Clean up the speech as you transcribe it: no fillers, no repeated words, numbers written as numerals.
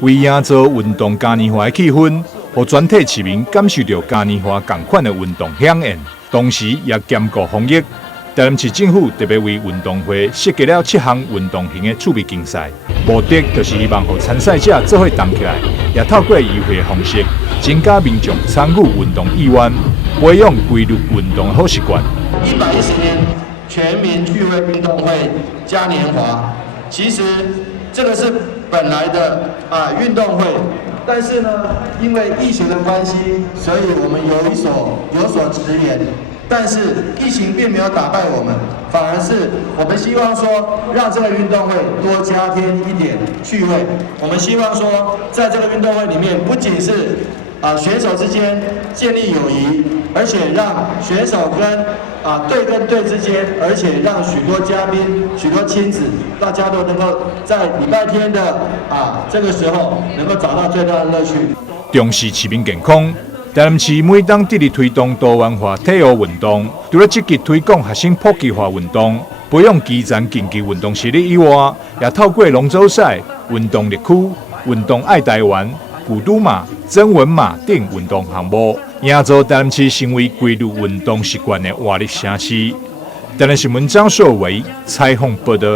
为营造运动嘉年华的气氛，让全体市民感受到嘉年华同款的运动响应，同时也兼顾防疫。台南市政府特别为运动会设计了7项运动型的趣味竞赛，目的就是希望让参赛者做伙动起来，也透过优惠的方式，增加民众参与运动意愿，培养规律运动的好习惯。110年全民趣味运动会嘉年华，其实这个是本来的运动会，但是呢，因为疫情的关系，所以我们有所迟延。但是疫情并没有打败我们，反而是我们希望说，让这个运动会多加添一点趣味。我们希望说，在这个运动会里面，不仅是选手之间建立友谊，而且让选手跟队跟队之间，而且让许多嘉宾、许多亲子，大家都能够在礼拜天的这个时候，能够找到最大的乐趣。重视市民健康。台南市每当致力推动多元化体育运动，除了积极推广学生普及化运动，培养基层竞技运动实力以外，也透过龙舟赛、运动日区、运动爱台湾、古都马、征文马等运动项目，营造台南市成为规律运动习惯的活力城市。台南新闻张硕维采访报道。